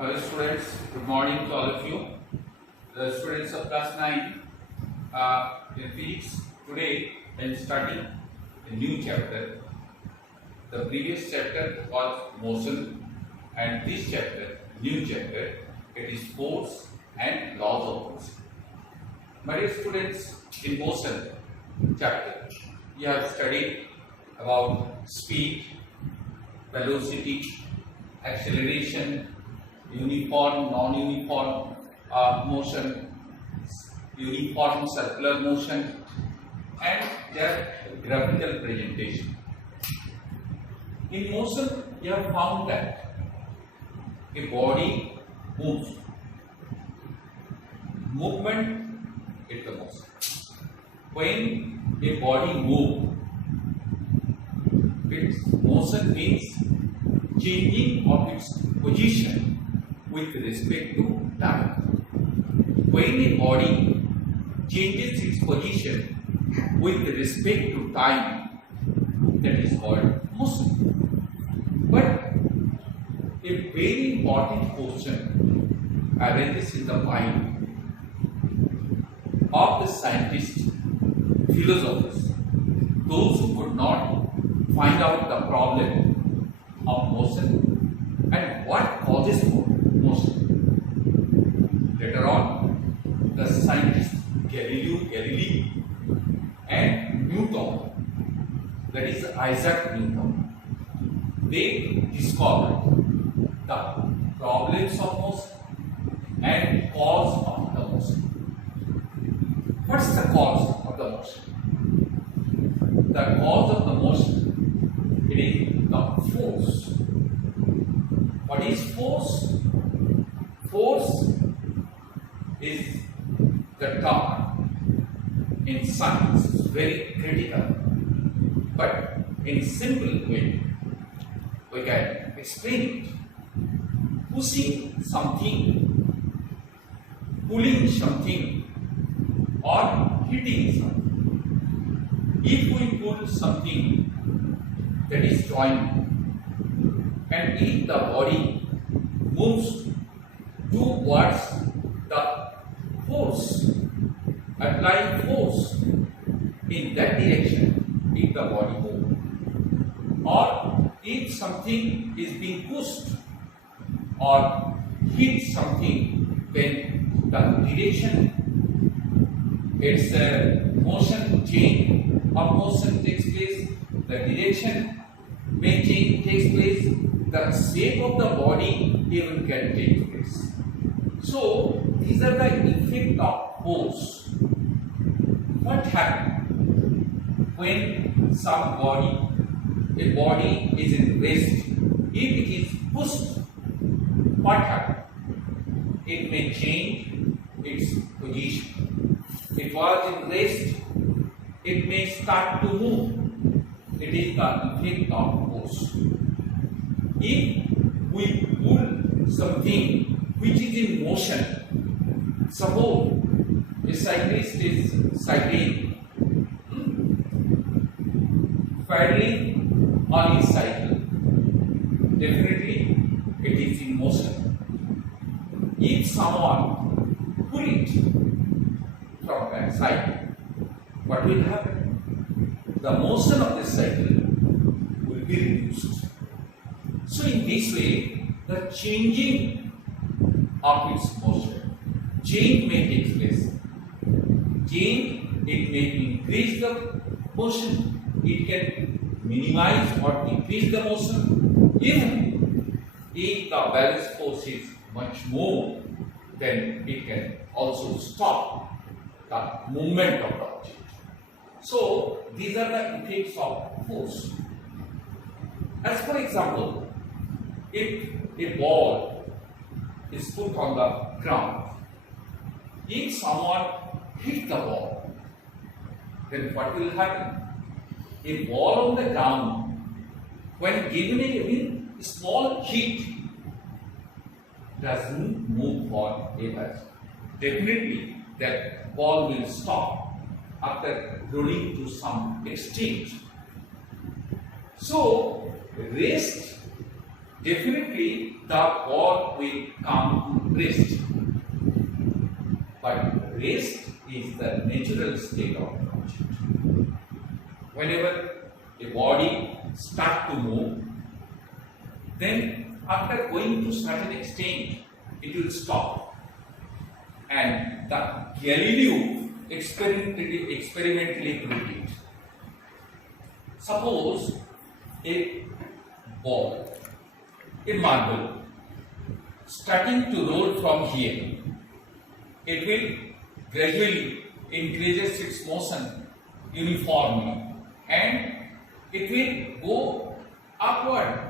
Hello students, good morning to all of you. The students of class 9 in physics. Today I am starting a new chapter. The previous chapter was motion and this chapter, new chapter, it is force and laws of motion. My dear students, in motion chapter, you have studied about speed, velocity, acceleration, uniform, non-uniform motion, uniform circular motion, and their graphical presentation. In motion, you have found that a body moves. Movement is the motion. When a body moves, its motion means changing of its position with respect to time. When a body changes its position with respect to time, that is called motion. But a very important question arises in the mind of the scientists, philosophers, those who could not find out the problem of motion and what causes motion. Later on, the scientists Galilei and Newton, that is Isaac Newton, they discovered the problems of motion and cause of the motion. What is the cause of the motion? The cause of the motion, it is the force. What is force? Force is the term in science, very critical. But in simple way, we can explain it. Pushing something, pulling something, or hitting something. If we pull something, that is joint, and if the body moves towards the force, applying force in that direction, if the body moves, or if something is being pushed or hit something, then the direction, its motion change or motion takes place, the direction may change takes place, the shape of the body even can take place. So these are the effect of force. What happens when a body is in rest? If it is pushed, what happens? It may change its position. It was in rest, it may start to move. It is the effect of force. If we pull something which is in motion, suppose a cyclist is cycling, pedaling on his cycle, definitely it is in motion. If someone pull it from that cycle, what will happen? The motion of the cycle will be reduced. So in this way, the changing of its motion, change may take place. Change, it may increase the motion, it can minimize or increase the motion. Even if the balance force is much more, then it can also stop the movement of the object. So these are the effects of force. As for example, if a ball is put on the ground, if someone hits the ball, then what will happen? A ball on the ground, when given a small hit, doesn't move for a while. Definitely that ball will stop after rolling to some extent. So rest definitely the ball will come to rest. But rest is the natural state of the object. Whenever a body starts to move, then after going to certain extent, it will stop. And the Galileo experimentally proved it. Suppose a ball, a marble, starting to roll from here, it will gradually increases its motion uniformly and it will go upward.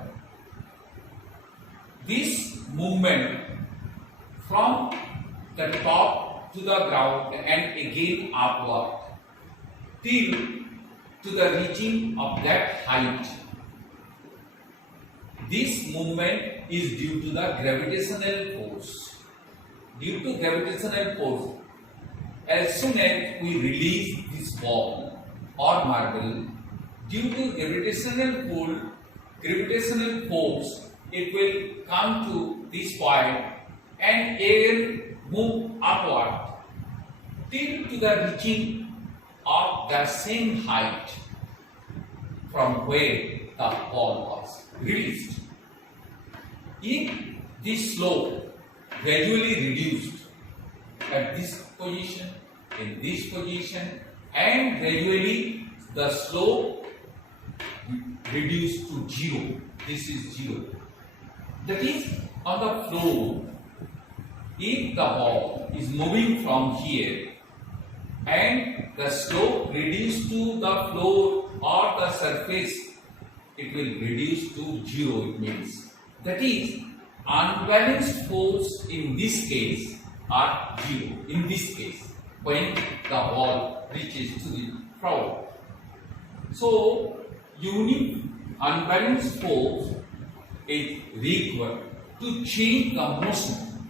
This movement from the top to the ground and again upward till to the reaching of that height. This movement is due to the gravitational force. Due to gravitational force, as soon as we release this ball or marble, due to gravitational force, it will come to this point and again move upward till to the reaching of the same height from where the ball was released. If this slope gradually reduced at this position, in this position, and gradually the slope reduced to 0. This is 0. That is, on the floor, if the ball is moving from here and the slope reduced to the floor or the surface, it will reduce to 0, it means. That is, unbalanced force in this case are 0, in this case, when the ball reaches to the floor. So, unique unbalanced force is required to change the motion.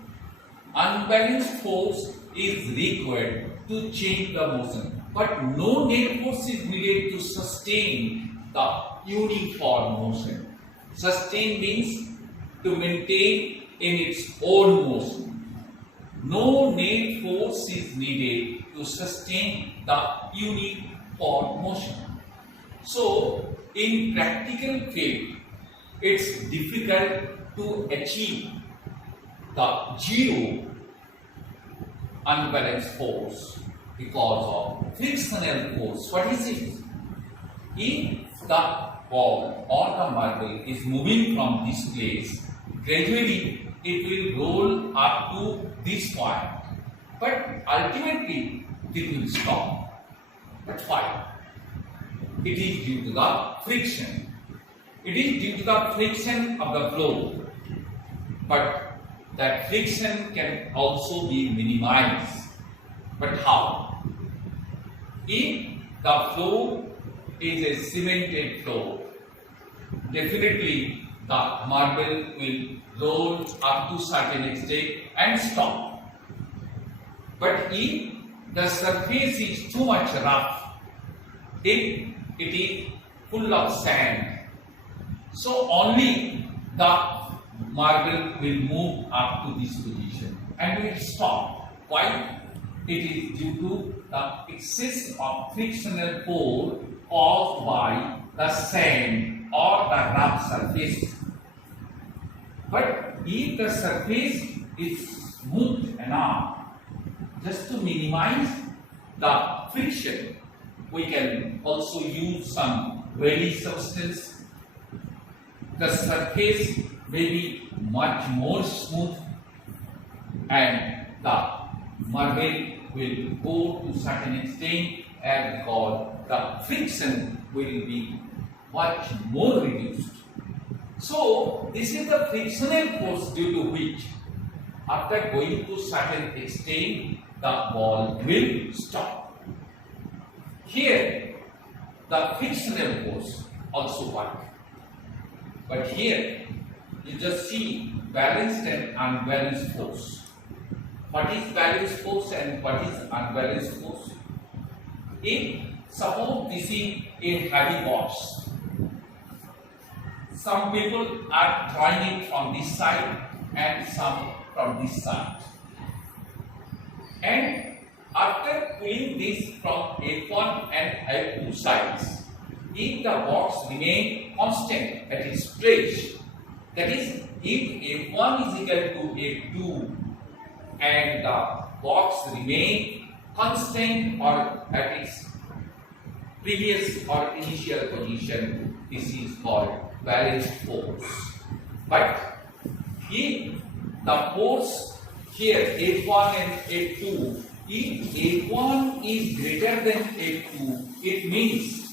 Unbalanced force is required to change the motion, but no net force is needed to sustain the uniform motion. Sustain means to maintain in its own motion. No net force is needed to sustain the uniform motion. So, in practical field, it's difficult to achieve the 0 unbalanced force because of frictional force. What is it? If the ball or the marble is moving from this place, gradually it will roll up to this point, but ultimately it will stop. But why? It is due to the friction. It is due to the friction of the flow. But that friction can also be minimized. But how? If the flow is a cemented flow, definitely the marble will roll up to certain extent and stop. But if the surface is too much rough, if it is full of sand, so only the marble will move up to this position and will stop. Why? It is due to the excess of frictional force caused by the sand or the rough surface. But if the surface is smooth enough, just to minimize the friction, we can also use some oily substance. The surface may be much more smooth and the marble will go to certain extent and because the friction will be much more reduced. So, this is the frictional force due to which after going to certain extent the ball will stop. Here, the frictional force also works. But here, you just see balanced and unbalanced force. What is balanced force and what is unbalanced force? If suppose this is a heavy box, some people are drawing it from this side and some from this side. And after pulling this from F1 and F2 sides, if the box remain constant at its place, that is, if F1 is equal to F2 and the box remain constant or at its previous or initial position, this is called balanced force. But if the force here F1 and F2, if F1 is greater than F2, it means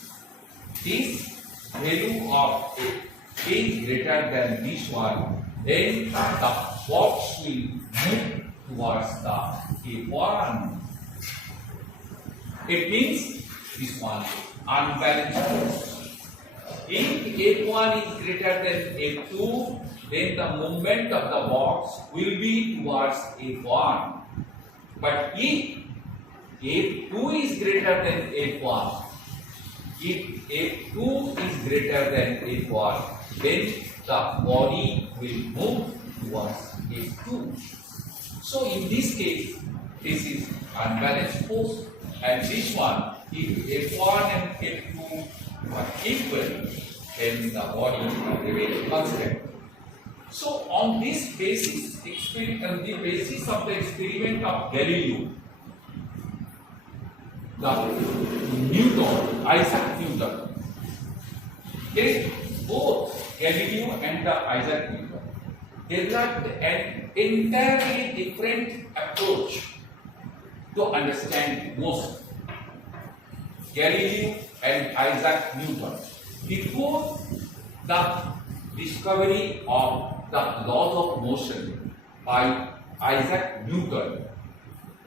this value of F is greater than this one, then the box will move towards the F1. It means this one unbalanced force. If F1 is greater than F2, then the movement of the box will be towards F1. But if F2 is greater than F1, if F2 is greater than F1, then the body will move towards F2. So in this case, this is unbalanced force, and this one, if F1 and F2 are equal, then the body will remain constant. So on this basis, on the basis of the experiment of Galileo, Isaac Newton, they both Galileo and Isaac Newton developed an entirely different approach to understand motion. Galileo and Isaac Newton, before the discovery of the laws of motion by Isaac Newton,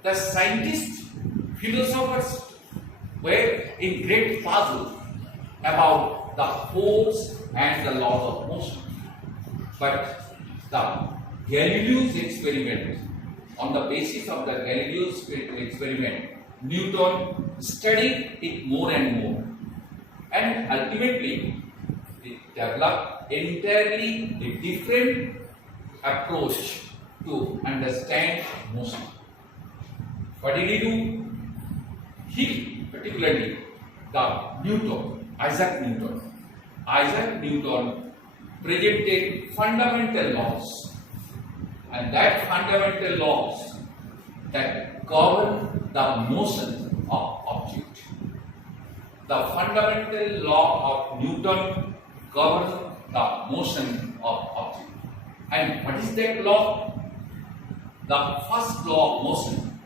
the scientists, philosophers were in great puzzle about the force and the laws of motion. But the Galileo's experiment, on the basis of the Galileo's experiment, Newton studied it more and more, and ultimately it developed entirely a different approach to understand motion. What did he do? He, particularly Isaac Newton presented fundamental laws, and that fundamental laws that govern the motion of object. The fundamental law of Newton governs the motion of object. And what is that law? The first law of motion.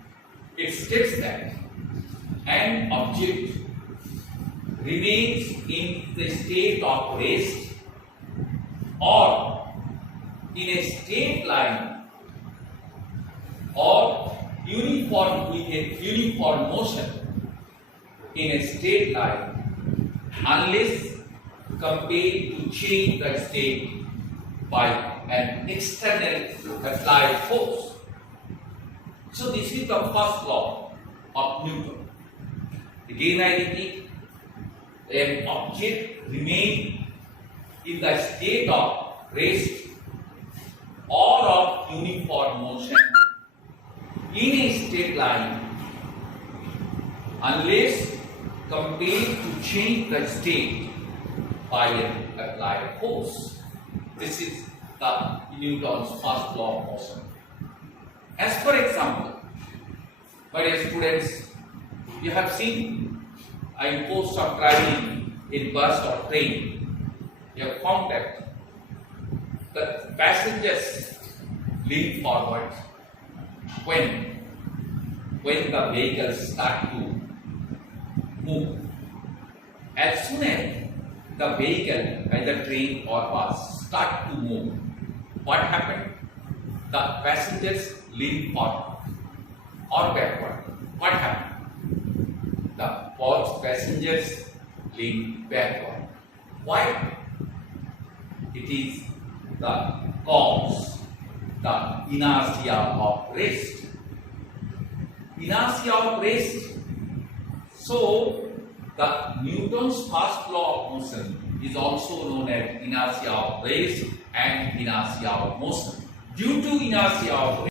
It states that an object remains in the state of rest or in a straight line or with a uniform motion in a straight line unless compelled to change the state by an external applied force. So this is the first law of Newton. Again I repeat, an object remains in the state of rest or of uniform motion in a straight line unless compelled to change the state by an applied force. This is the Newton's first law of motion. As for example, my dear students, you have seen in course of traveling in bus or train, you have found that the passengers lean forward when the vehicles start to move. As soon as the vehicle, either train or bus, start to move, what happened? The passengers lean forward or backward. What happened? The passengers lean backward. Why? It is the cause, the inertia of rest. Inertia of rest. So, the Newton's first law of motion is also known as inertia of rest and inertia of motion. Due to inertia of